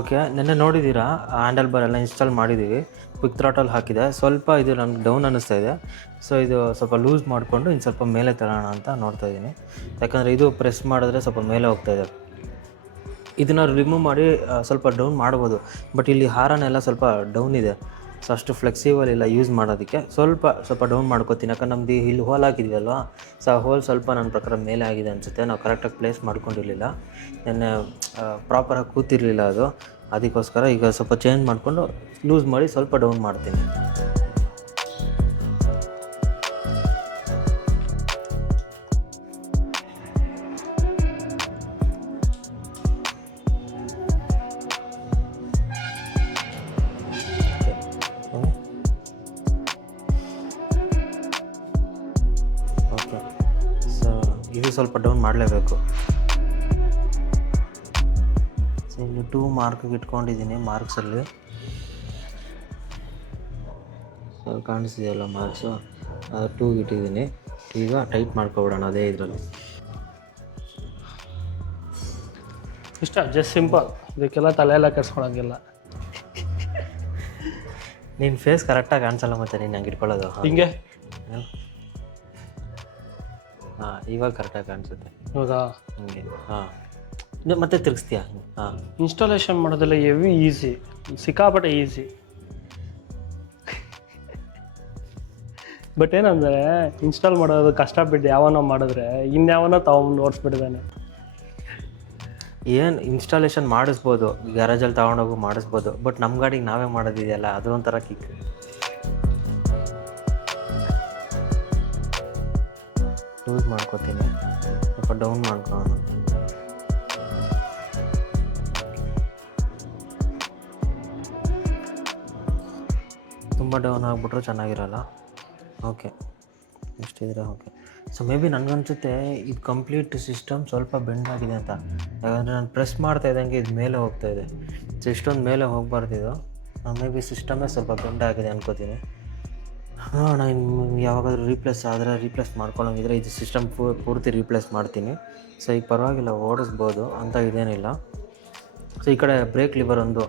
ಓಕೆ, ನೆನ್ನೆ ನೋಡಿದ್ದೀರಾ ಹ್ಯಾಂಡಲ್ ಬಾರ್ ಎಲ್ಲ ಇನ್ಸ್ಟಾಲ್ ಮಾಡಿದ್ದೀವಿ, ಕ್ವಿಕ್ ಥ್ರಾಟಲ್ ಹಾಕಿದೆ. ಸ್ವಲ್ಪ ಇದು ನನಗೆ ಡೌನ್ ಅನ್ನಿಸ್ತಾ ಇದೆ. ಸೊ ಇದು ಸ್ವಲ್ಪ ಲೂಸ್ ಮಾಡಿಕೊಂಡು ಇನ್ನು ಸ್ವಲ್ಪ ಮೇಲೆ ತರೋಣ ಅಂತ ನೋಡ್ತಾ ಇದ್ದೀನಿ. ಯಾಕಂದರೆ ಇದು ಪ್ರೆಸ್ ಮಾಡಿದ್ರೆ ಸ್ವಲ್ಪ ಮೇಲೆ ಹೋಗ್ತಾಯಿದೆ. ಇದನ್ನು ರಿಮೂವ್ ಮಾಡಿ ಸ್ವಲ್ಪ ಡೌನ್ ಮಾಡ್ಬೋದು, ಬಟ್ ಇಲ್ಲಿ ಹಾರನೆಲ್ಲ ಸ್ವಲ್ಪ ಡೌನ್ ಇದೆ. ಸೊ ಅಷ್ಟು ಫ್ಲೆಕ್ಸಿಬಲ್ ಇಲ್ಲ ಯೂಸ್ ಮಾಡೋದಕ್ಕೆ. ಸ್ವಲ್ಪ ಡೌನ್ ಮಾಡ್ಕೋತೀನಿ, ಯಾಕಂದ್ರೆ ನಮ್ಮದು ಇಲ್ಲಿ ಹೋಲ್ ಹಾಕಿದ್ವಲ್ವ. ಸೊ ಆ ಹೋಲ್ ಸ್ವಲ್ಪ ನನ್ನ ಪ್ರಕಾರ ಮೇಲೆ ಆಗಿದೆ ಅನಿಸುತ್ತೆ. ನಾವು ಕರೆಕ್ಟಾಗಿ ಪ್ಲೇಸ್ ಮಾಡ್ಕೊಂಡಿರಲಿಲ್ಲ, ನೆನ್ನೆ ಪ್ರಾಪರಾಗಿ ಕೂತಿರಲಿಲ್ಲ ಅದು. ಅದಕ್ಕೋಸ್ಕರ ಈಗ ಸ್ವಲ್ಪ ಚೇಂಜ್ ಮಾಡಿಕೊಂಡು ಲೂಸ್ ಮಾಡಿ ಸ್ವಲ್ಪ ಡೌನ್ ಮಾಡ್ತೀನಿ. ಓಕೆ, ಸೊ ಇದು ಸ್ವಲ್ಪ ಡೌನ್ ಮಾಡಲೇಬೇಕು. ಸೊ ಇಲ್ಲಿ 2 ಮಾರ್ಕ್ಗೆ ಇಟ್ಕೊಂಡಿದ್ದೀನಿ. ಮಾರ್ಕ್ಸಲ್ಲಿ ಸೊ ಕಾಣಿಸ್ತಿದೆಯಲ್ಲ ಮಾರ್ಕ್ಸು, ಅದು 2ಗೆ ಇಟ್ಟಿದ್ದೀನಿ. ಈಗ ಟೈಟ್ ಮಾಡ್ಕೊಬಿಡೋಣ ಅದೇ ಇದರಲ್ಲಿ. ಇಷ್ಟ ಜಸ್ಟ್ ಸಿಂಪಲ್. ಇದಕ್ಕೆಲ್ಲ ತಲೆ ಎಲ್ಲ ಕೆಡ್ಸ್ಕೊಳಂಗಿಲ್ಲ. ನಿನ್ನ ಫೇಸ್ ಕರೆಕ್ಟಾಗಿ ಕಾಣಿಸಲ್ಲ ಮತ್ತೆ ನೀನು ಹಂಗೆ ಇಟ್ಕೊಳ್ಳೋದು. ಹಿಂಗೆ ಹಾಂ, ಇವಾಗ ಕರೆಕ್ಟಾಗಿ ಕಾಣಿಸುತ್ತೆ. ಇವಾಗ ಹಂಗೆ ಹಾಂ, ಮತ್ತೆ ತಿರುಗಿಸ್ತೀಯಾ? ಹಾಂ, ಇನ್ಸ್ಟಾಲೇಷನ್ ಮಾಡೋದೆಲ್ಲ ಹೆವಿ ಈಸಿ, ಸಿಕ್ಕಾಪಟ್ಟೆ ಈಸಿ. ಬಟ್ ಏನಂದರೆ ಇನ್ಸ್ಟಾಲ್ ಮಾಡೋದು ಕಷ್ಟ ಬಿಟ್ಟು ಯಾವನೋ ಮಾಡಿದ್ರೆ ಇನ್ಯಾವನೋ ತಗೊಂಡು ಓಡಿಸ್ಬಿಟ್ಟಿದ್ದಾನೆ. ಏನು ಇನ್ಸ್ಟಾಲೇಷನ್ ಮಾಡಿಸ್ಬೋದು, ಗ್ಯಾರೇಜಲ್ಲಿ ತೊಗೊಂಡೋಗಿ ಮಾಡಿಸ್ಬೋದು, ಬಟ್ ನಮ್ಮ ಗಾಡಿಗೆ ನಾವೇ ಮಾಡೋದಿದೆಯಲ್ಲ, ಅದು ಒಂಥರ ಕಿಕ್. ಯೂಸ್ ಮಾಡ್ಕೋತೀನಿ, ಸ್ವಲ್ಪ ಡೌನ್ ಮಾಡ್ಕೊಳ್ಳೋಣ. ತುಂಬ ಡೌನ್ ಆಗಿಬಿಟ್ರೆ ಚೆನ್ನಾಗಿರಲ್ಲ. ಓಕೆ, ಎಷ್ಟಿದ್ರೆ ಓಕೆ. ಸೊ ಮೇ ಬಿ ನನಗನ್ಸುತ್ತೆ ಇದು ಕಂಪ್ಲೀಟ್ ಸಿಸ್ಟಮ್ ಸ್ವಲ್ಪ ಬೆಂಡ್ ಆಗಿದೆ ಅಂತ. ಯಾಕಂದರೆ ನಾನು ಪ್ರೆಸ್ ಮಾಡ್ತಾ ಇದ್ದಂಗೆ ಇದು ಮೇಲೆ ಹೋಗ್ತಾ ಇದೆ. ಸೊ ಇಷ್ಟೊಂದು ಮೇಲೆ ಹೋಗಬಾರ್ದಿದ್ದು. ಮೇ ಬಿ ಸಿಸ್ಟಮೇ ಸ್ವಲ್ಪ ಬೆಂಡ್ ಆಗಿದೆ ಅನ್ಕೋತೀನಿ. ನಾನು ಯಾವಾಗಾದ್ರೂ ರೀಪ್ಲೇಸ್ ಆದರೆ ರೀಪ್ಲೇಸ್ ಮಾಡ್ಕೊಳ್ಳೋಂಗಿದ್ರೆ ಇದು ಸಿಸ್ಟಮ್ ಪೂರ್ತಿ ರೀಪ್ಲೇಸ್ ಮಾಡ್ತೀನಿ. ಸೊ ಈಗ ಪರವಾಗಿಲ್ಲ, ಓಡಿಸ್ಬೋದು ಅಂತ ಇದೇನಿಲ್ಲ. ಸೊ ಈ ಕಡೆ ಬ್ರೇಕ್ ಲಿವರ್ ಒಂದು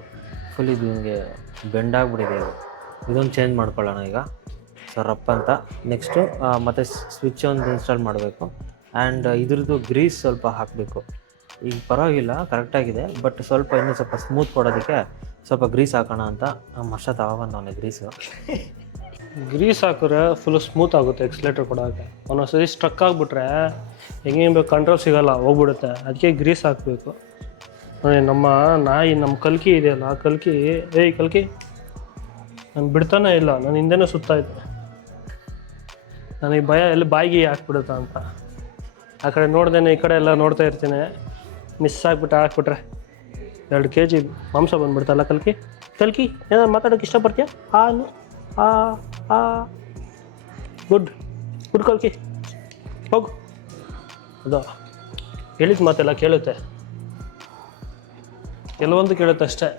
ಫುಲ್ ಇದು ಹಿಂಗೆ ಬೆಂಡ್ ಆಗಿಬಿಟ್ಟಿದೆ. ಇದೊಂದು ಚೇಂಜ್ ಮಾಡ್ಕೊಳ್ಳೋಣ ಈಗ. ಸೊ ರಪ್ ಅಂತ. ನೆಕ್ಸ್ಟು ಮತ್ತು ಸ್ವಿಚ್ ಒಂದು ಇನ್ಸ್ಟಾಲ್ ಮಾಡಬೇಕು. ಆ್ಯಂಡ್ ಇದ್ರದ್ದು ಗ್ರೀಸ್ ಸ್ವಲ್ಪ ಹಾಕಬೇಕು. ಈಗ ಪರವಾಗಿಲ್ಲ, ಕರೆಕ್ಟಾಗಿದೆ, ಬಟ್ ಸ್ವಲ್ಪ ಇನ್ನೂ ಸ್ವಲ್ಪ ಸ್ಮೂತ್ ಕೊಡೋದಕ್ಕೆ ಸ್ವಲ್ಪ ಗ್ರೀಸ್ ಹಾಕೋಣ ಅಂತ ಮಷ ತಗೊಬಂದವನೆ ಗ್ರೀಸು. ಗ್ರೀಸ್ ಹಾಕಿದ್ರೆ ಫುಲ್ ಸ್ಮೂತ್ ಆಗುತ್ತೆ ಎಕ್ಸ್ಲೇಟರ್ ಕೊಡೋಕ್ಕೆ. ಒಂದೊಂದ್ಸರಿ ಸ್ಟ್ರಕ್ ಆಗಿಬಿಟ್ರೆ ಹೆಂಗೆ ಬೇಕು ಕಂಟ್ರೋಲ್ ಸಿಗೋಲ್ಲ, ಹೋಗ್ಬಿಡುತ್ತೆ. ಅದಕ್ಕೆ ಗ್ರೀಸ್ ಹಾಕಬೇಕು. ನೋಡಿ ನಮ್ಮ ನಾಯಿ, ನಮ್ಮ ಕಲ್ಕಿ ಇದೆಯಲ್ಲ, ಕಲ್ಕಿ ಕಲ್ಕಿ ನಾನು ಬಿಡ್ತಾನೆ ಇಲ್ಲ, ನಾನು ಹಿಂದೆನೇ ಸುತ್ತಾಯಿದ್ದೆ. ನನಗೆ ಭಯ ಎಲ್ಲಿ ಬಾಯಿಗೆ ಹಾಕ್ಬಿಡುತ್ತಾ ಅಂತ. ಆ ಕಡೆ ನೋಡ್ದೇನೆ ಈ ಕಡೆ ಎಲ್ಲ ನೋಡ್ತಾ ಇರ್ತೀನಿ. ಮಿಸ್ ಆಗಿಬಿಟ್ಟು ಹಾಕ್ಬಿಟ್ರೆ 2 kg ಮಾಂಸ ಬಂದ್ಬಿಡ್ತಲ್ಲ. ಕಲ್ಕಿ ಕಲ್ಕಿ ಏನಾದ್ರು ಮಾತಾಡೋಕ್ಕೆ ಇಷ್ಟಪಡ್ತೀಯಾ? ಗುಡ್ ಗುಡ್ ಕಲ್ಕಿ, ಹೋಗು. ಅದು ಹೇಳಿದ ಮಾತೆಲ್ಲ ಕೇಳುತ್ತೆ, ಕೆಲವೊಂದು ಕೇಳುತ್ತೆ ಅಷ್ಟೇ.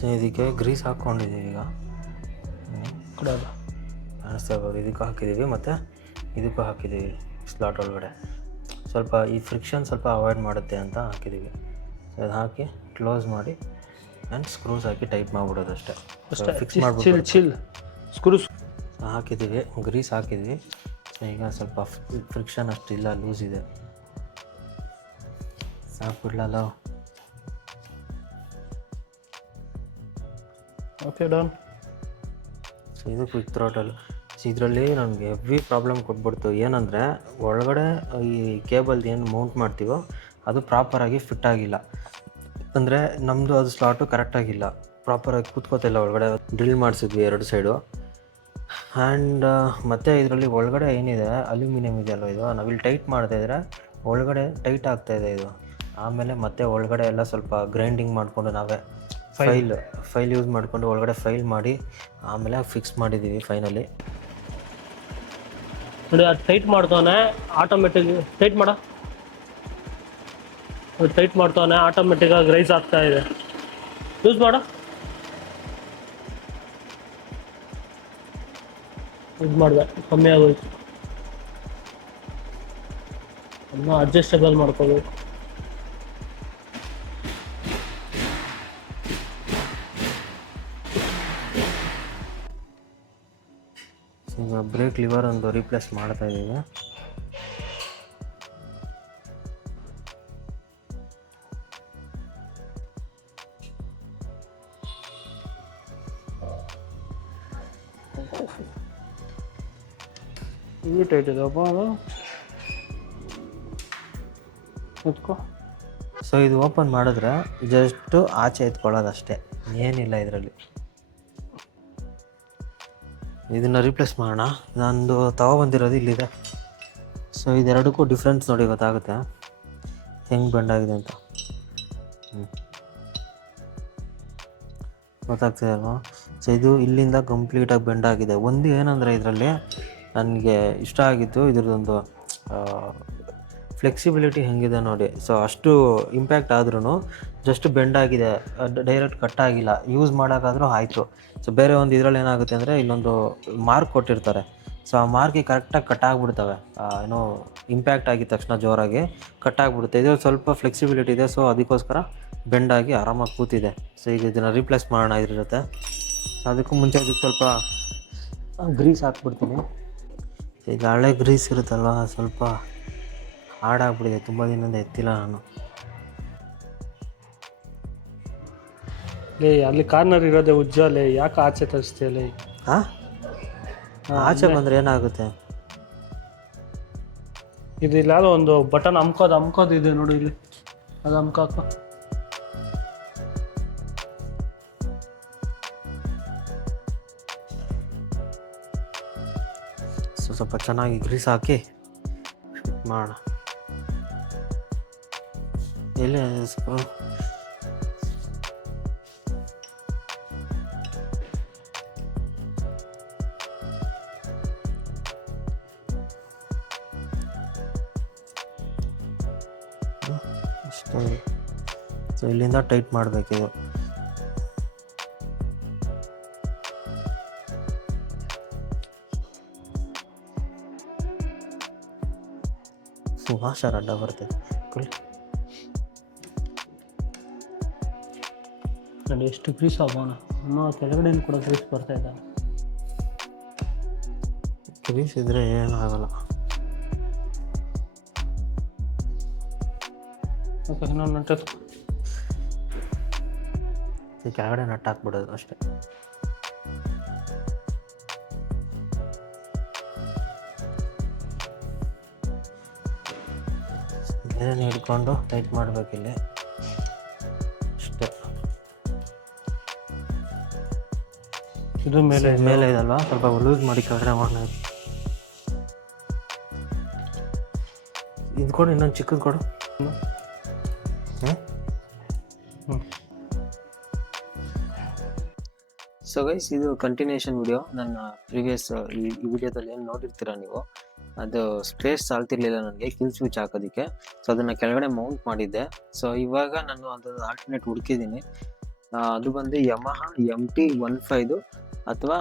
ಸೊ ಇದಕ್ಕೆ ಗ್ರೀಸ್ ಹಾಕ್ಕೊಂಡಿದ್ದೀವಿ ಈಗ. ಕೂಡ ಕಾಣಿಸ್ತಾ ಇರ್ಬೋದು, ಇದಕ್ಕೂ ಹಾಕಿದ್ದೀವಿ ಮತ್ತು ಇದಕ್ಕೂ ಹಾಕಿದ್ದೀವಿ. ಸ್ಲಾಟ್ ಒಳಗಡೆ ಸ್ವಲ್ಪ ಈ ಫ್ರಿಕ್ಷನ್ ಸ್ವಲ್ಪ ಅವಾಯ್ಡ್ ಮಾಡುತ್ತೆ ಅಂತ ಹಾಕಿದ್ದೀವಿ. ಸೊ ಅದು ಹಾಕಿ ಕ್ಲೋಸ್ ಮಾಡಿ ಆ್ಯಂಡ್ ಸ್ಕ್ರೂಸ್ ಹಾಕಿ ಟೈಟ್ ಮಾಡಿಬಿಡೋದು ಅಷ್ಟೇ. ಫಿಕ್ಸ್ ಮಾಡಿಬಿಟ್ಟು ಚಿಲ್ ಸ್ಕ್ರೂಸ್ ಹಾಕಿದ್ದೀವಿ, ಗ್ರೀಸ್ ಹಾಕಿದ್ವಿ. ಸೊ ಈಗ ಸ್ವಲ್ಪ ಫ್ರಿಕ್ಷನ್ ಅಷ್ಟಿಲ್ಲ, ಲೂಸ್ ಇದೆ. ಸಾಕ್ಬಿಡ್ಲಲ್ಲ. Okay done. ಸೊ ಇದು ಕ್ವಿಕ್ ಥ್ರಾಟಲ್. ಸೊ ಇದರಲ್ಲಿ ನನಗೆ ಹೆವಿ ಪ್ರಾಬ್ಲಮ್ ಕೊಟ್ಬಿಡ್ತು. ಏನಂದರೆ ಒಳಗಡೆ ಈ ಕೇಬಲ್ದು ಏನು ಮೌಂಟ್ ಮಾಡ್ತೀವೋ ಅದು ಪ್ರಾಪರಾಗಿ ಫಿಟ್ ಆಗಿಲ್ಲ. ಅಂದರೆ ನಮ್ಮದು ಅದು ಸ್ಲಾಟು ಕರೆಕ್ಟಾಗಿಲ್ಲ, ಪ್ರಾಪರಾಗಿ ಕೂತ್ಕೋತಿಲ್ಲ ಒಳಗಡೆ. Drill ಮಾಡಿಸಿದ್ವಿ 2 side. ಆ್ಯಂಡ್ ಮತ್ತು ಇದರಲ್ಲಿ ಒಳಗಡೆ ಏನಿದೆ ಅಲ್ಯೂಮಿನಿಯಂ ಇದೆಯಲ್ಲ, ಇದು ನಾವಿಲ್ಲಿ ಟೈಟ್ ಮಾಡ್ತಾಯಿದ್ರೆ ಒಳಗಡೆ ಟೈಟ್ ಆಗ್ತಾಯಿದೆ ಇದು. ಆಮೇಲೆ ಮತ್ತೆ ಒಳಗಡೆ ಎಲ್ಲ ಸ್ವಲ್ಪ ಗ್ರೈಂಡಿಂಗ್ ಮಾಡಿಕೊಂಡು ನಾವೇ ಫೈಲ್ ಯೂಸ್ ಮಾಡಿಕೊಂಡು ಒಳಗಡೆ ಫೈಲ್ ಮಾಡಿ ಆಮೇಲೆ ಫಿಕ್ಸ್ ಮಾಡಿದ್ದೀವಿ ಫೈನಲಿ. ನೋಡಿ ಅದು ಟೈಟ್ ಮಾಡ್ತಾನೆ ಆಟೋಮೆಟಿಕ್. ಟೈಟ್ ಮಾಡ, ಟೈಟ್ ಮಾಡ್ತಾನೆ ಆಟೋಮೆಟಿಕ್ಕಾಗಿ ರೈಸ್ ಆಗ್ತಾ ಇದೆ. ಯೂಸ್ ಮಾಡ, ಇದು ಮಾಡಿದೆ ಕಮ್ಮಿ ಆಗೋಯ್ತು. ಅದನ್ನ ಅಡ್ಜಸ್ಟಬಲ್ ಮಾಡ್ಕೋಬೇಕು. ಈಗ ಬ್ರೇಕ್ ಲಿವರ್ ಒಂದು ರೀಪ್ಲೇಸ್ ಮಾಡ್ತಾ ಇದ್ದೀವಿ. ಇಲ್ಲಿ ಟೈಟ್ ಇದೆಯಪ್ಪ ಅದು, ಎತ್ಕೋ. ಸೊ ಇದು ಓಪನ್ ಮಾಡಿದ್ರೆ ಜಸ್ಟು ಆಚೆ ಎತ್ಕೊಳ್ಳೋದಷ್ಟೇ, ಏನಿಲ್ಲ ಇದರಲ್ಲಿ. ಇದನ್ನು ರೀಪ್ಲೇಸ್ ಮಾಡೋಣ. ನಂದು ತಗೊಬಂದಿರೋದು ಇಲ್ಲಿದೆ. ಸೊ ಇದೆರಡಕ್ಕೂ ಡಿಫ್ರೆನ್ಸ್ ನೋಡಿ ಗೊತ್ತಾಗುತ್ತೆ ಹೆಂಗೆ ಬೆಂಡ್ ಆಗಿದೆ ಅಂತ. ಗೊತ್ತಾಗ್ತದೆ ಅಲ್ವಾ? ಸೊ ಇದು ಇಲ್ಲಿಂದ ಕಂಪ್ಲೀಟಾಗಿ ಬೆಂಡ್ ಆಗಿದೆ. ಒಂದು ಏನಂದರೆ ಇದರಲ್ಲಿ ನನಗೆ ಇಷ್ಟ ಆಗಿತ್ತು ಇದ್ರದ್ದೊಂದು ಫ್ಲೆಕ್ಸಿಬಿಲಿಟಿ ಹೆಂಗಿದೆ ನೋಡಿ. ಸೊ ಅಷ್ಟು ಇಂಪ್ಯಾಕ್ಟ್ ಆದ್ರೂ ಜಸ್ಟ್ ಬೆಂಡ್ ಆಗಿದೆ, ಡೈರೆಕ್ಟ್ ಕಟ್ ಆಗಿಲ್ಲ. ಯೂಸ್ ಮಾಡೋಕ್ಕಾದ್ರೂ ಆಯಿತು. ಸೊ ಬೇರೆ ಒಂದು ಇದರಲ್ಲಿ ಏನಾಗುತ್ತೆ ಅಂದರೆ ಇಲ್ಲೊಂದು ಮಾರ್ಕ್ ಕೊಟ್ಟಿರ್ತಾರೆ. ಸೊ ಆ ಮಾರ್ಕಿಗೆ ಕರೆಕ್ಟಾಗಿ ಕಟ್ ಆಗಿಬಿಡ್ತವೆ. ಏನೋ ಇಂಪ್ಯಾಕ್ಟ್ ಆಗಿದ ತಕ್ಷಣ ಜೋರಾಗಿ ಕಟ್ ಆಗಿಬಿಡುತ್ತೆ. ಇದು ಸ್ವಲ್ಪ ಫ್ಲೆಕ್ಸಿಬಿಲಿಟಿ ಇದೆ. ಸೊ ಅದಕ್ಕೋಸ್ಕರ ಬೆಂಡಾಗಿ ಆರಾಮಾಗಿ ಕೂತಿದೆ. ಸೊ ಈಗ ಇದನ್ನು ರೀಪ್ಲೇಸ್ ಮಾಡೋಣ ಇದ್ರ ಜೊತೆ. ಅದಕ್ಕೂ ಮುಂಚೆ ಅದಕ್ಕೆ ಸ್ವಲ್ಪ ಗ್ರೀಸ್ ಹಾಕ್ಬಿಡ್ತೀನಿ. ಈಗ ಹಳೆ ಗ್ರೀಸ್ ಇರುತ್ತಲ್ವ, ಸ್ವಲ್ಪ ಹಾಡಾಗ್ಬಿಟ್ಟಿದೆ, ತುಂಬ ದಿನದಿಂದ ಎತ್ತಿಲ್ಲ ನಾನು. ಅಲ್ಲಿ ಕಾರ್ನರ್ ಇರೋದೇ ಉಜ್ಜಾಲೆ, ಯಾಕೆ ಆಚೆ ತರಿಸ್ತೀಯಲ್ಲ? ಹಾಂ, ಆಚೆ ಬಂದರೆ ಏನಾಗುತ್ತೆ? ಇದು ಇಲ್ಲ ಒಂದು ಬಟನ್ ಅಮ್ಕೋದು ಇದೆ ನೋಡಿ, ಇಲ್ಲಿ ಅದು ಅಮ್ಕಾಕ. ಸ್ವಲ್ಪ ಚೆನ್ನಾಗಿ ಗ್ರೀಸ್ ಹಾಕಿ ಮಾಡೋಣ. ಎಲ್ಲಿ ಅಷ್ಟೇ. ಸೊ ಇಲ್ಲಿಂದ ಟೈಟ್ ಮಾಡಬೇಕಿದು. ವಾಷರ್ ಅಡ್ಡ ಬರ್ತದೆ. ನೋಡಿ ಎಷ್ಟು ಗ್ರೀಸ್ ಆಗೋಣ, ಇನ್ನೂ ಕೆಳಗಡೆ ಕೂಡ ಗ್ರೀಸ್ ಬರ್ತಾ ಇದ್ದಾನೆ. ಗ್ರೀಸ್ ಇದ್ರೆ ಏನಾಗಲ್ಲ. ಓಕೆ, ಇನ್ನೊಂದು ನಟ್ಟು ಈ ಕೆಳಗಡೆ ನಟ್ಟು ಹಾಕ್ಬಿಡೋದು ಅಷ್ಟೇ. ಬೇರೆ ಹಿಡ್ಕೊಂಡು ಟೈಟ್ ಮಾಡಬೇಕಿಲ್ಲಿ ಅಷ್ಟೇ. ಇದು ಮೇಲೆ ಇದಲ್ವಾ, ಸ್ವಲ್ಪ ಲೂಸ್ ಮಾಡಿ ಕೆಳಗಡೆ ಮಾಡೋಣ. ಇದು ಕೊಡು, ಇನ್ನೊಂದು ಚಿಕ್ಕದು ಕೊಡು. ಸೊ ಗೈಸ್, ಇದು ಕಂಟಿನ್ಯೂಷನ್ ವಿಡಿಯೋ. ನನ್ನ ಪ್ರೀವಿಯಸ್ ಈ ವಿಡಿಯೋದಲ್ಲಿ ಏನು ನೋಡಿರ್ತೀರ ನೀವು, ಅದು ಸ್ಪೇಸ್ ಸಾಲ್ತಿರ್ಲಿಲ್ಲ ನನಗೆ ಕಿಲ್ ಸ್ವಿಚ್ ಹಾಕೋದಕ್ಕೆ. ಸೊ ಅದನ್ನು ಕೆಳಗಡೆ ಮೌಂಟ್ ಮಾಡಿದ್ದೆ. ಸೊ ಇವಾಗ ನಾನು ಅದನ್ನು ಆಲ್ಟರ್ನೇಟ್ ಹುಡುಕಿದ್ದೀನಿ. ಅದು ಬಂದು ಯಮಹಾ MT-15 ಅಥವಾ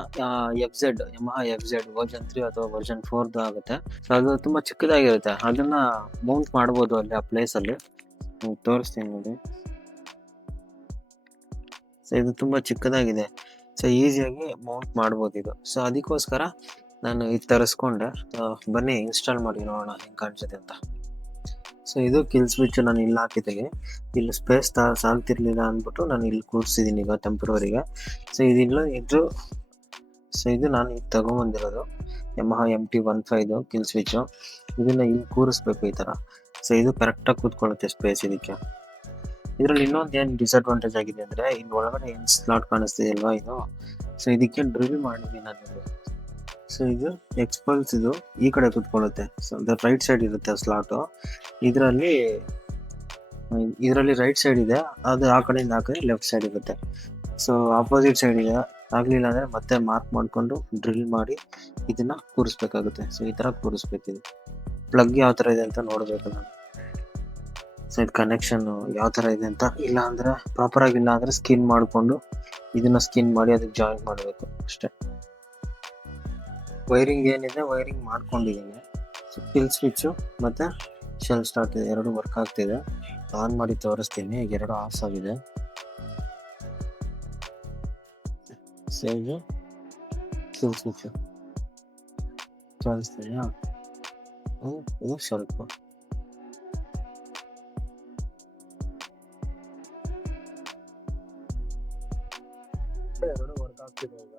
ಯಮಹಾ FZ ವರ್ಷನ್ 3 ಅಥವಾ ವರ್ಷನ್ 4 ಆಗುತ್ತೆ. ಸೊ ಅದು ತುಂಬ ಚಿಕ್ಕದಾಗಿರುತ್ತೆ, ಅದನ್ನು ಮೌಂಟ್ ಮಾಡ್ಬೋದು ಅಲ್ಲಿ ಆ ಪ್ಲೇಸಲ್ಲಿ. ತೋರಿಸ್ತೀನಿ ನೋಡಿ. ಸೊ ಇದು ತುಂಬ ಚಿಕ್ಕದಾಗಿದೆ, ಸೊ ಈಸಿಯಾಗಿ ಮೌಂಟ್ ಮಾಡ್ಬೋದು ಇದು. ಸೊ ಅದಕ್ಕೋಸ್ಕರ ನಾನು ಇದು ತರಿಸ್ಕೊಂಡೆ. ಬನ್ನಿ ಇನ್ಸ್ಟಾಲ್ ಮಾಡಿ ನೋಡೋಣ ಹೆಂಗೆ ಕಾಣಿಸುತ್ತೆ ಅಂತ. ಸೊ ಇದು ಕಿಲ್ ಸ್ವಿಚ್ ನಾನು ಇಲ್ಲಿ ಹಾಕಿದ್ದೀನಿ. ಇಲ್ಲಿ ಸ್ಪೇಸ್ ಸಾಲ್ತಿರ್ಲಿಲ್ಲ ಅಂದ್ಬಿಟ್ಟು ನಾನು ಇಲ್ಲಿ ಕೂರಿಸಿದ್ದೀನಿ ಈಗ ಟೆಂಪ್ರವರಿಗೆ. ಸೊ ಇದು ನಾನು ಈಗ ತಗೊಂಬಂದಿರೋದು ಯಮಹಾ MT-15 ಕಿಲ್ ಸ್ವಿಚ್ಚು. ಇದನ್ನು ಇಲ್ಲಿ ಕೂರಿಸ್ಬೇಕು ಈ ಥರ. ಸೊ ಇದು ಕರೆಕ್ಟಾಗಿ ಕೂತ್ಕೊಳ್ಳುತ್ತೆ ಸ್ಪೇಸ್ ಇದಕ್ಕೆ. ಇದರಲ್ಲಿ ಇನ್ನೊಂದು ಏನು ಡಿಸಡ್ವಾಂಟೇಜ್ ಆಗಿದೆ ಅಂದರೆ, ಇಲ್ಲಿ ಒಳಗಡೆ ಏನು ಸ್ಲಾಟ್ ಕಾಣಿಸ್ತಿದೆ ಅಲ್ವಾ ಇದು, ಸೊ ಇದಕ್ಕೆ ಡ್ರಿಲ್ ಮಾಡಿದ್ದೀನಿ ನಾನು ಇಲ್ಲಿ. ಸೊ ಇದು ಎಕ್ಸ್ಪಲ್ಸ್, ಇದು ಈ ಕಡೆ ಕೂತ್ಕೊಳ್ಳುತ್ತೆ. ಸೊ ಅದು ರೈಟ್ ಸೈಡ್ ಇರುತ್ತೆ ಸ್ಲಾಟು. ಇದರಲ್ಲಿ ರೈಟ್ ಸೈಡ್ ಇದೆ, ಅದು ಆ ಕಡೆಯಿಂದ ಆ ಕಡೆ ಲೆಫ್ಟ್ ಸೈಡ್ ಇರುತ್ತೆ. ಸೊ ಆಪೋಸಿಟ್ ಸೈಡ್ ಇದೆ, ಆಗಲಿಲ್ಲ ಅಂದರೆ ಮತ್ತೆ ಮಾರ್ಕ್ ಮಾಡಿಕೊಂಡು ಡ್ರಿಲ್ ಮಾಡಿ ಇದನ್ನು ಕೂರಿಸ್ಬೇಕಾಗುತ್ತೆ. ಸೊ ಈ ಥರ ಕೂರಿಸ್ಬೇಕಿದೆ. ಪ್ಲಗ್ ಯಾವ ಥರ ಇದೆ ಅಂತ ನೋಡಬೇಕು ನಾನು. ಸೊ ಇದು ಕನೆಕ್ಷನ್ನು ಯಾವ ಥರ ಇದೆ ಅಂತ, ಇಲ್ಲ ಅಂದರೆ ಪ್ರಾಪರಾಗಿಲ್ಲ ಅಂದರೆ ಸ್ಕಿನ್ ಮಾಡಿಕೊಂಡು ಇದನ್ನು ಸ್ಕಿನ್ ಮಾಡಿ ಅದಕ್ಕೆ ಜಾಯಿನ್ ಮಾಡಬೇಕು ಅಷ್ಟೇ. ವೈರಿಂಗ್ ಏನಿದೆ ವೈರಿಂಗ್ ಮಾಡ್ಕೊಂಡಿದ್ದೀನಿ. ಸೊ ಕಿಲ್ ಸ್ವಿಚ್ಚು ಮತ್ತು ಶೆಲ್ ಸ್ಟಾರ್ಟ್ ಇದೆ, ಎರಡು ವರ್ಕ್ ಆಗ್ತಿದೆ. ಆನ್ ಮಾಡಿ ತೋರಿಸ್ತೀನಿ. ಈಗ ಎರಡು ಆಫ್ ಆಗಿದೆ. ಸೊ ಇದು ಕಿಲ್ ಸ್ವಿಚ್ಚು ತೋರಿಸ್ತೀಯಾ? ಇದು ಸ್ವಲ್ಪ ಎರಡು ವರ್ಕ್ ಆಗ್ತಿದೆ ಈಗ.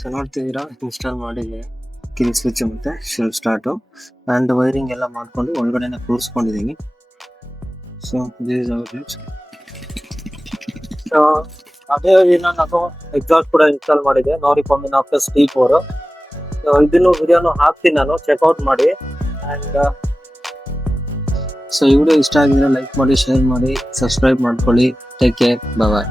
ಸೊ ನೋಡ್ತಿದ್ದೀರಾ, ಇನ್ಸ್ಟಾಲ್ ಮಾಡಿದ್ದೀನಿ ಕಿಲ್ ಸ್ವಿಚ್ ಮತ್ತು ಶೆಲ್ ಸ್ಟಾರ್ಟು ಆ್ಯಂಡ್ ವೈರಿಂಗ್ ಎಲ್ಲ ಮಾಡಿಕೊಂಡು ಒಳಗಡೆನ ಕೂರಿಸ್ಕೊಂಡಿದ್ದೀನಿ. ಸೊ ದಿಸ್ ಇಸ್ ಸೊ ಅದೇ ದಿನ ನಾನು ಎಕ್ಸಾಸ್ಟ್ ಕೂಡ ಇನ್ಸ್ಟಾಲ್ ಮಾಡಿದೆ, ನಾರಿಕೊಮ್ಮಿನ ಪ್ಲಸ್ T4. ಸೊ ಇದನ್ನು ವಿಡಿಯೋನು ಹಾಕ್ತೀನಿ ನಾನು, ಚೆಕ್ಔಟ್ ಮಾಡಿ. ಆ್ಯಂಡ್ ಸೊ ಈ ವಿಡಿಯೋ ಇಷ್ಟ ಆಗಿದ್ರೆ ಲೈಕ್ ಮಾಡಿ, ಶೇರ್ ಮಾಡಿ, ಸಬ್ಸ್ಕ್ರೈಬ್ ಮಾಡ್ಕೊಳ್ಳಿ. ಟೇಕ್ ಕೇರ್, ಬಾಯ್.